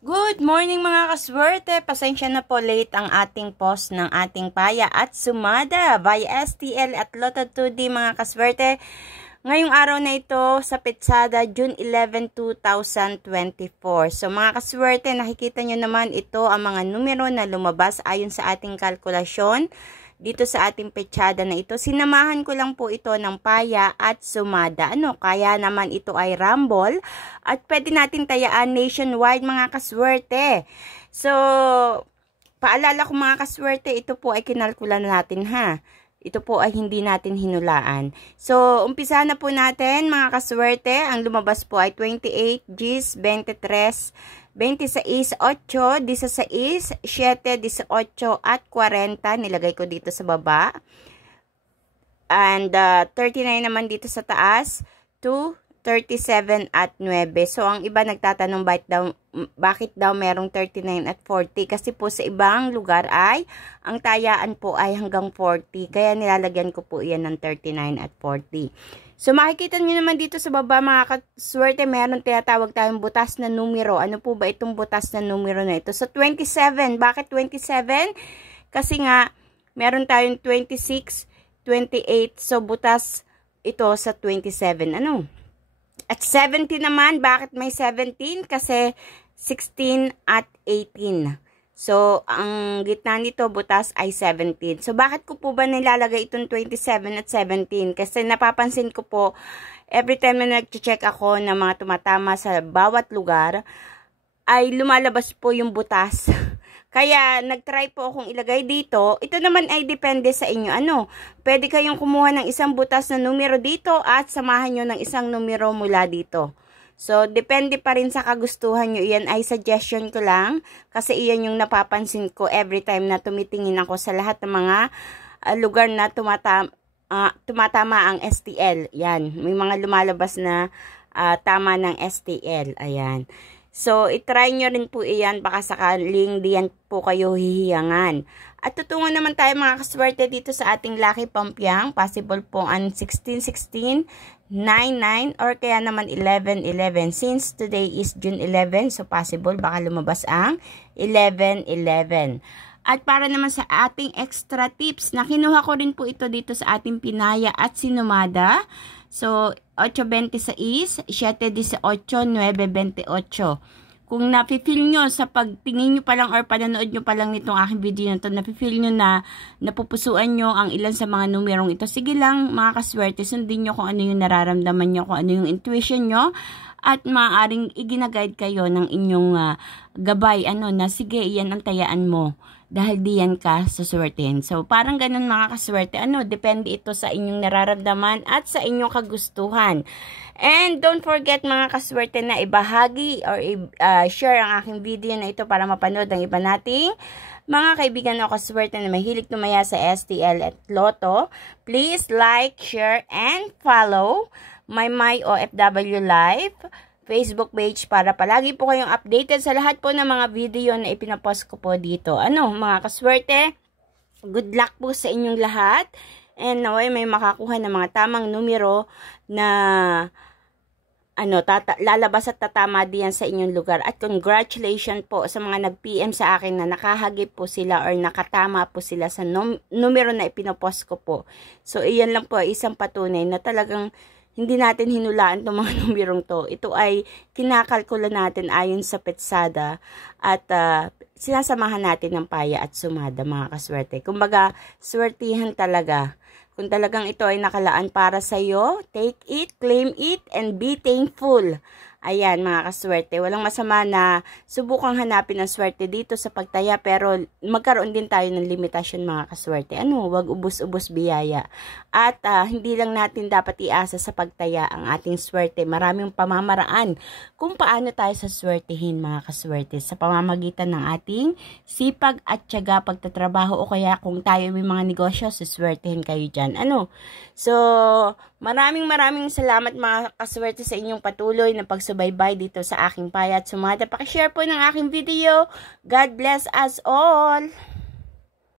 Good morning mga kaswerte! Pasensya na po late ang ating post ng ating paya at sumada via STL at Lotto 2D mga kaswerte. Ngayong araw na ito sa Petsada, June 11, 2024. So mga kaswerte, nakikita nyo naman ito ang mga numero na lumabas ayon sa ating kalkulasyon. Dito sa ating petsada na ito, sinamahan ko lang po ito ng paya at sumada. Kaya naman ito ay rumble at pwede natin tayaan nationwide mga kaswerte. So, paalala ko mga kaswerte, ito po ay kinalkulan natin ha. Ito po ay hindi natin hinulaan. So, umpisa na po natin mga kaswerte. Ang lumabas po ay 28, Gs, 23, 26, 8, 16, 7, 18, at 40. Nilagay ko dito sa baba. And 39 naman dito sa taas. 2, 37, at 9. So, ang iba nagtatanong bakit daw merong 39 at 40? Kasi po sa ibang lugar ay, ang tayaan po ay hanggang 40. Kaya nilalagyan ko po yan ng 39 at 40. So, makikita nyo naman dito sa baba mga kaswerte, meron tinatawag tayong butas na numero. Ano po ba itong butas na numero na ito? So, 27. Bakit 27? Kasi nga, meron tayong 26, 28. So, butas ito sa 27. At 17 naman, bakit may 17? Kasi 16 at 18. So, ang gitna nito, butas ay 17. So, bakit ko po ba nilalagay itong 27 at 17? Kasi napapansin ko po, every time na nag-check ako ng mga tumatama sa bawat lugar, ay lumalabas po yung butas. Kaya, nag-try po akong ilagay dito. Ito naman ay depende sa inyo. Pwede kayong kumuha ng isang butas na numero dito at samahan nyo ng isang numero mula dito. So, depende pa rin sa kagustuhan nyo. Iyan ay suggestion ko lang. Kasi iyan yung napapansin ko every time na tumitingin ako sa lahat ng mga lugar na tumatama ang STL. Yan. May mga lumalabas na tama ng STL. Ayan. So, itry nyo rin po iyan. Baka sakaling diyan po kayo hihiyangan. At tutungan naman tayo mga kaswerte dito sa ating Lucky Pampiang. Possible po ang 16-16, 9-9, or kaya naman 11-11. Since today is June 11, so possible baka lumabas ang 11-11. At para naman sa ating extra tips, na kinuha ko rin po ito dito sa ating Pinaya at Sinumada. So, 8.26, 7.18, 9.28. Kung nafe-feel nyo sa pagtingin nyo pa lang or panonood nyo pa lang nitong aking video na ito, nafe-feel nyo na napupusuan nyo ang ilan sa mga numerong ito, sige lang mga kaswerte, sundin nyo kung ano yung nararamdaman nyo, kung ano yung intuition nyo, at maaaring iginaguide kayo ng inyong gabay, na sige, iyan ang tayaan mo. Dahil diyan ka suswertehin. So, parang ganun mga kaswerte. Depende ito sa inyong nararamdaman at sa inyong kagustuhan. And don't forget mga kaswerte na ibahagi or share ang aking video na ito para mapanood ng iba nating mga kaibigan o kaswerte na mahilig tumaya sa STL at Lotto. Please like, share, and follow my OFW Live Facebook page para palagi po kayong updated sa lahat po ng mga video na ipinapost ko po dito. Mga kaswerte, good luck po sa inyong lahat. And naway may makakuha ng mga tamang numero na lalabas at tatama diyan sa inyong lugar. At congratulations po sa mga nag-PM sa akin na nakahagip po sila or nakatama po sila sa numero na ipinopost ko po. So, iyan lang po isang patunay na talagang hindi natin hinulaan itong mga numerong to. Ito ay kinakalkula natin ayon sa Petsada at sinasamahan natin ng paya at sumada mga kaswerte. Kumbaga, swertihan talaga. Kung talagang ito ay nakalaan para sa iyo, take it, claim it, and be thankful. Ayan mga kaswerte, walang masama na subukang hanapin ang swerte dito sa pagtaya, pero magkaroon din tayo ng limitasyon mga kaswerte. Wag ubos-ubos biyaya. At hindi lang natin dapat iasa sa pagtaya ang ating swerte. Maraming pamamaraan kung paano tayo sa swertihin mga kaswerte. Sa pamamagitan ng ating sipag at tiyaga pagtatrabaho o kaya kung tayo may mga negosyo, siswertihin kayo dyan. So, maraming salamat mga kaswerte sa inyong patuloy na pagsubaybay dito sa aking paya at sumada. Pakishare po ng aking video. God bless us all!